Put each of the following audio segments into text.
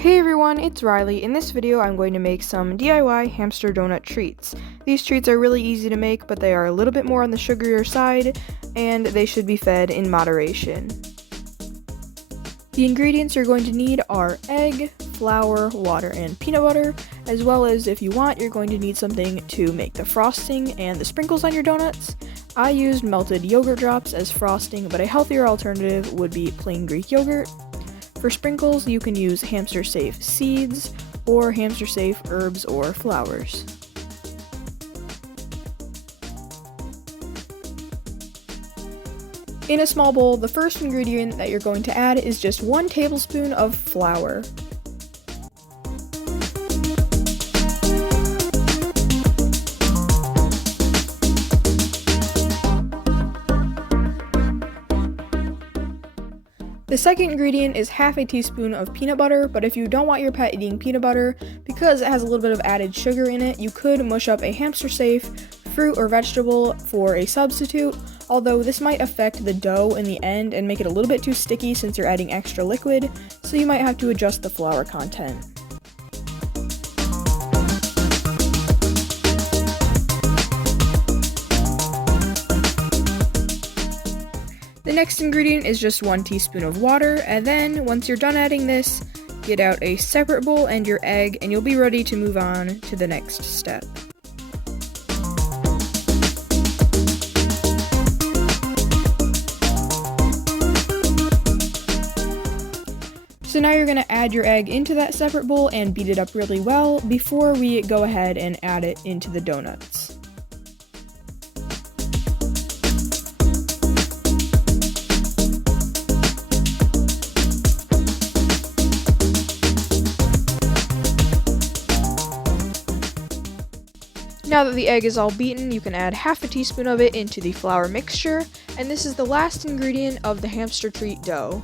Hey everyone, it's Riley. In this video, I'm going to make some DIY hamster donut treats. These treats are really easy to make, but they are a little bit more on the sugarier side, and they should be fed in moderation. The ingredients you're going to need are egg, flour, water, and peanut butter, as well as, if you want, you're going to need something to make the frosting and the sprinkles on your donuts. I used melted yogurt drops as frosting, but a healthier alternative would be plain Greek yogurt. For sprinkles, you can use Hamster Safe seeds or Hamster Safe herbs or flowers. In a small bowl, the first ingredient that you're going to add is just 1 tablespoon of flour. The second ingredient is half a teaspoon of peanut butter, but if you don't want your pet eating peanut butter, because it has a little bit of added sugar in it, you could mush up a hamster safe fruit or vegetable for a substitute, although this might affect the dough in the end and make it a little bit too sticky since you're adding extra liquid, so you might have to adjust the flour content. The next ingredient is just 1 teaspoon of water, and then once you're done adding this, get out a separate bowl and your egg, and you'll be ready to move on to the next step. So now you're going to add your egg into that separate bowl and beat it up really well before we go ahead and add it into the donuts. Now that the egg is all beaten, you can add half a teaspoon of it into the flour mixture, and this is the last ingredient of the hamster treat dough.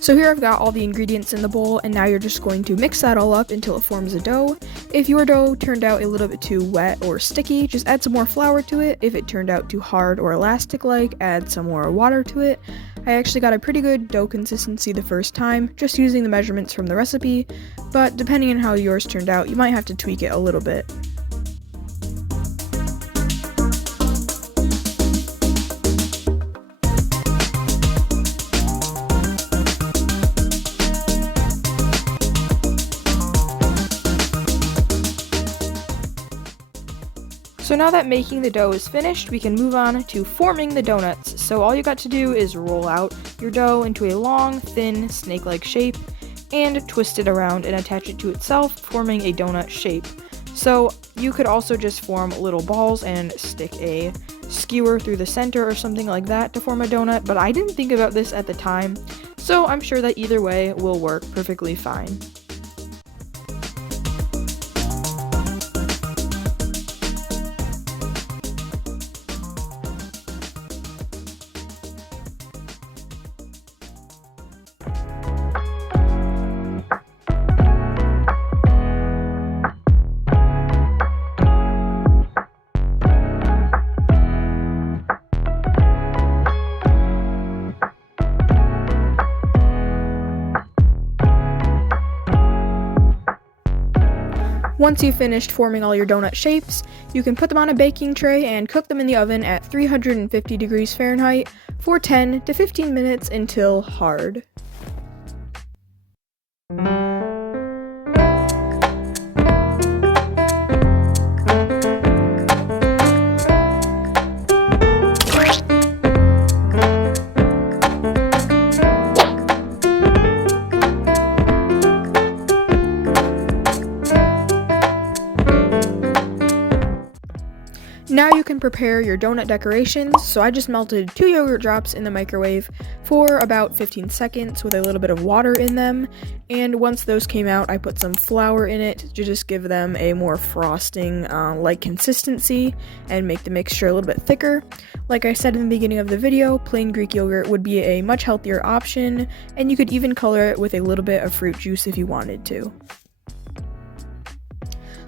So here I've got all the ingredients in the bowl, and now you're just going to mix that all up until it forms a dough. If your dough turned out a little bit too wet or sticky, just add some more flour to it. If it turned out too hard or elastic-like, add some more water to it. I actually got a pretty good dough consistency the first time, just using the measurements from the recipe, but depending on how yours turned out, you might have to tweak it a little bit. So now that making the dough is finished, we can move on to forming the donuts. So all you got to do is roll out your dough into a long, thin, snake-like shape and twist it around and attach it to itself, forming a donut shape. So you could also just form little balls and stick a skewer through the center or something like that to form a donut, but I didn't think about this at the time, so I'm sure that either way will work perfectly fine. Once you've finished forming all your donut shapes, you can put them on a baking tray and cook them in the oven at 350 degrees Fahrenheit for 10 to 15 minutes until hard. Now you can and prepare your donut decorations. So I just melted 2 yogurt drops in the microwave for about 15 seconds with a little bit of water in them. And once those came out, I put some flour in it to just give them a more frosting like consistency and make the mixture a little bit thicker. Like I said in the beginning of the video, plain Greek yogurt would be a much healthier option, and you could even color it with a little bit of fruit juice if you wanted to.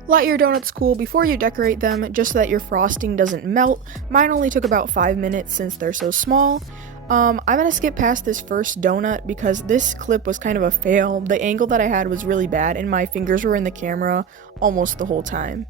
Let your donuts cool before you decorate them, just so that your frosting doesn't melt. Mine only took about 5 minutes since they're so small. I'm gonna skip past this first donut because this clip was kind of a fail. The angle that I had was really bad and my fingers were in the camera almost the whole time.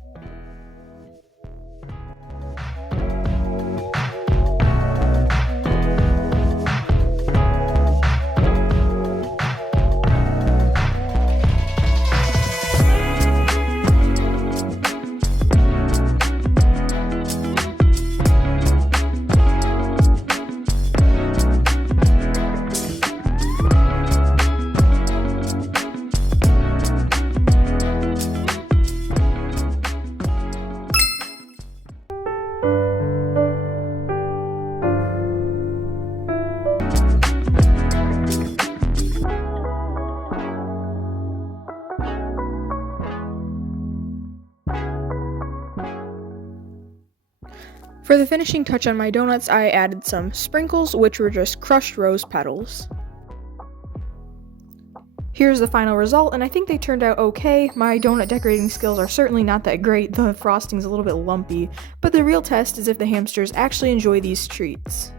For the finishing touch on my donuts, I added some sprinkles, which were just crushed rose petals. Here's the final result, and I think they turned out okay. My donut decorating skills are certainly not that great, the frosting's a little bit lumpy, but the real test is if the hamsters actually enjoy these treats.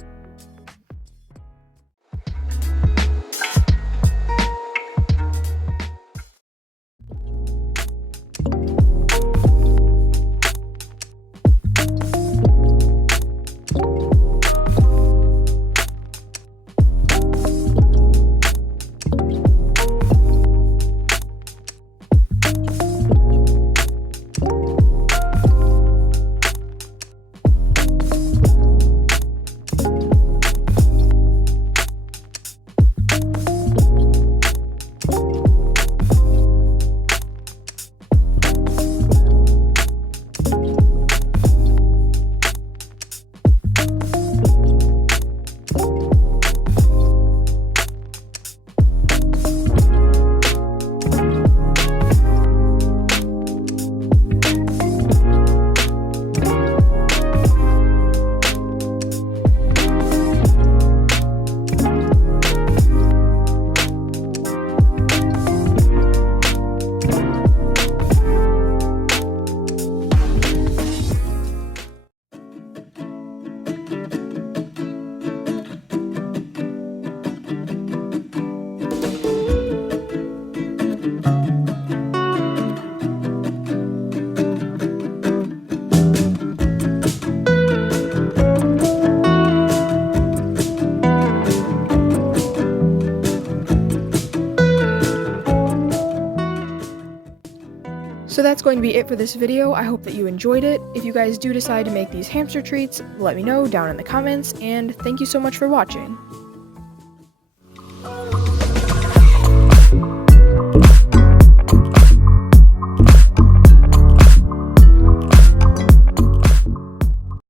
So that's going to be it for this video. I hope that you enjoyed it. If you guys do decide to make these hamster treats, let me know down in the comments, and thank you so much for watching.